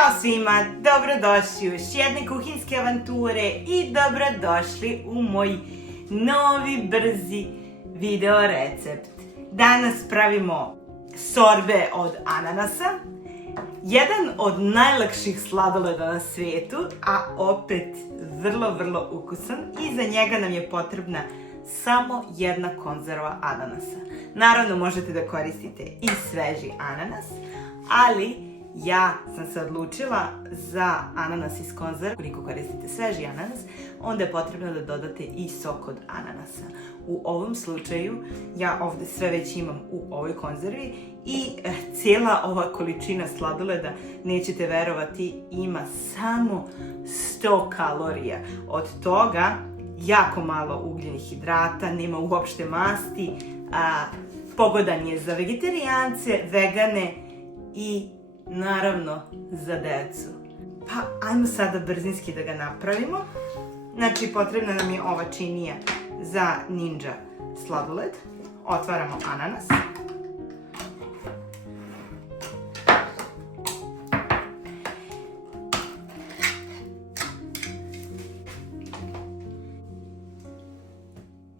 Ćao svima, dobrodošli u još jedne kuhinske avanture i dobrodošli u moj novi brzi video recept. Danas pravimo sorbe od ananasa, jedan od najlakših sladoleda na svetu, a opet vrlo ukusan i za njega nam je potrebna samo jedna konzerva ananasa. Naravno možete da koristite i sveži ananas, ali ja sam se odlučila za ananas iz konzerve. Ukoliko koristite sveži ananas, onda je potrebno da dodate i sok od ananasa. U ovom slučaju ja ovde sve već imam u ovoj konzervi i cijela ova količina sladoleda, nećete verovati, ima samo 100 kalorija. Od toga jako malo ugljenih hidrata, nema uopšte masti, pogodan je za vegetarijance, vegane i naravno za decu. Pa ajmo sada brzinski da ga napravimo. Znači potrebna nam je ova činija za ninja sladoled. Otvaramo ananas.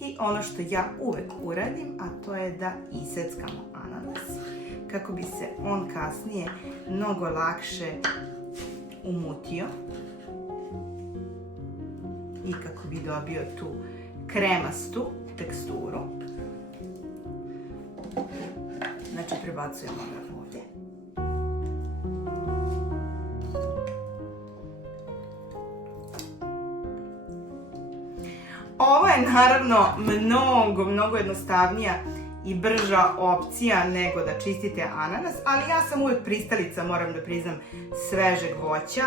I ono što ja uvek uradim, a to je da iseckamo ananas kako bi se on kasnije mnogo lakše umutio i kako bi dobio tu kremastu teksturu. Znači prebacujemo ga ovdje. Ovo je naravno mnogo jednostavnija i brža opcija nego da čistite ananas, ali ja sam uvek pristalica, moram da priznam, svežeg voća,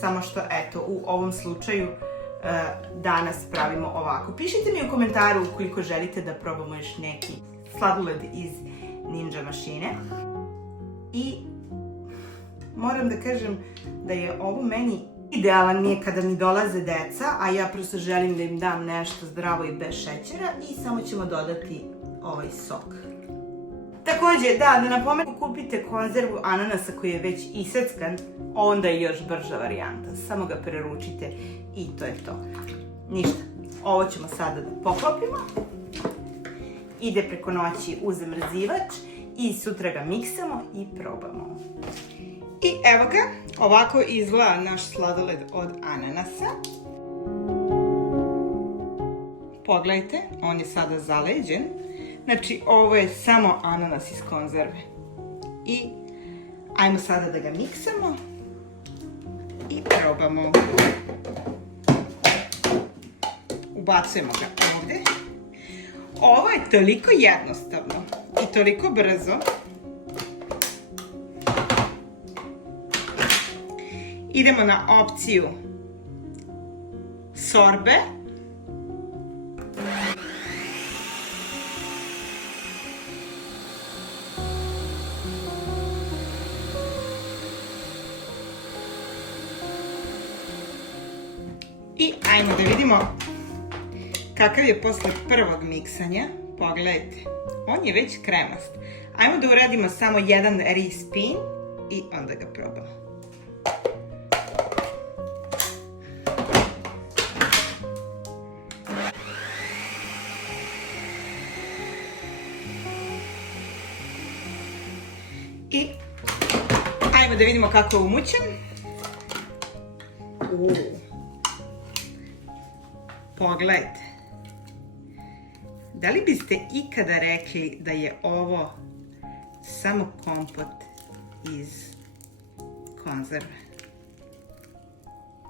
samo što eto, u ovom slučaju danas pravimo ovako. Pišite mi u komentaru ukoliko želite da probamo još neki sladoled iz ninja mašine. I moram da kažem da je ovo meni idealan mi je kada mi dolaze deca, a ja prosto želim da im dam nešto zdravo i bez šećera i samo ćemo dodati ovaj sok. Takođe, da napomenu, kupite konzervu ananasa koji je već iseckan, onda je još brža varijanta. Samo ga preručite i to je to. Ništa. Ovo ćemo sada da poklopimo. Ide preko noći u zamrzivač i sutra ga miksamo i probamo. I evo ga, ovako izgleda naš sladoled od ananasa. Pogledajte, on je sada zaleđen. Znači, ovo je samo ananas iz konzerve. I ajmo sada da ga miksamo i probamo. Ubacujemo ga ovde. Ovo je toliko jednostavno i toliko brzo. Idemo na opciju sorbe. I ajmo da vidimo kakav je posle prvog miksanja. Pogledajte, on je već kremast. Ajmo da uradimo samo jedan respin i onda ga probamo. I ajmo da vidimo kako je umućen. Pogledajte. Da li biste ikada rekli da je ovo samo kompot iz konzerve?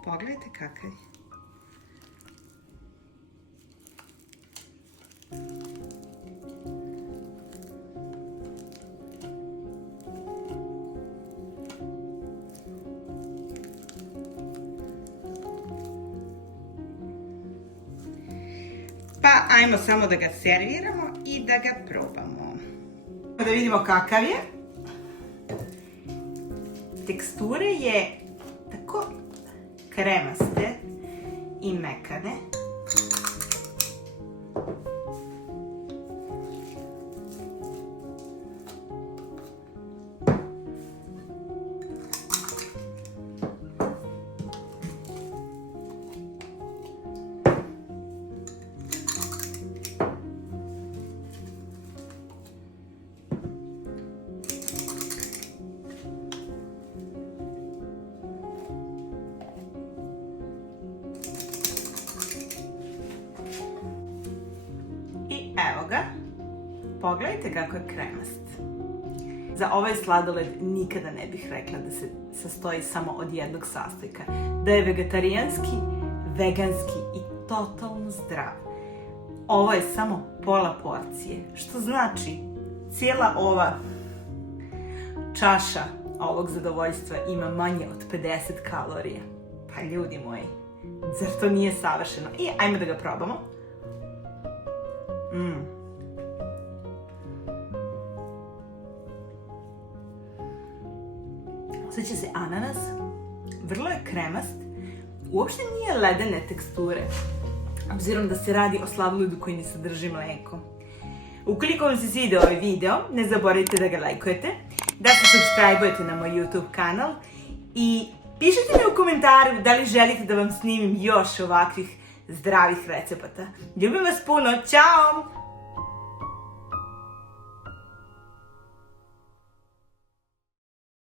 Pogledajte kakav je. Pa ajmo samo da ga serviramo i da ga probamo. Da vidimo kakav je. Teksture je tako kremaste i mekane. Evo ga. Pogledajte kako je kremast. Za ovaj sladoled nikada ne bih rekla da se sastoji samo od jednog sastojka. Da je vegetarijanski, veganski i totalno zdrav. Ovo je samo pola porcije, što znači cijela ova čaša ovog zadovoljstva ima manje od 50 kalorija. Pa ljudi moji, zar to nije savršeno? I ajmo da ga probamo. Osjeća se ananas, vrlo je kremast, uopšte nije ledene teksture, obzirom da se radi o sladoledu koji ne sadrži mleko. Ukoliko vam se svidio ovaj video, ne zaboravite da ga lajkujete, da se subscribe-ujete na moj YouTube kanal i pišite mi u komentaru da li želite da vam snimim još ovakvih zdravih recepata. Ljubim vas puno, ćao!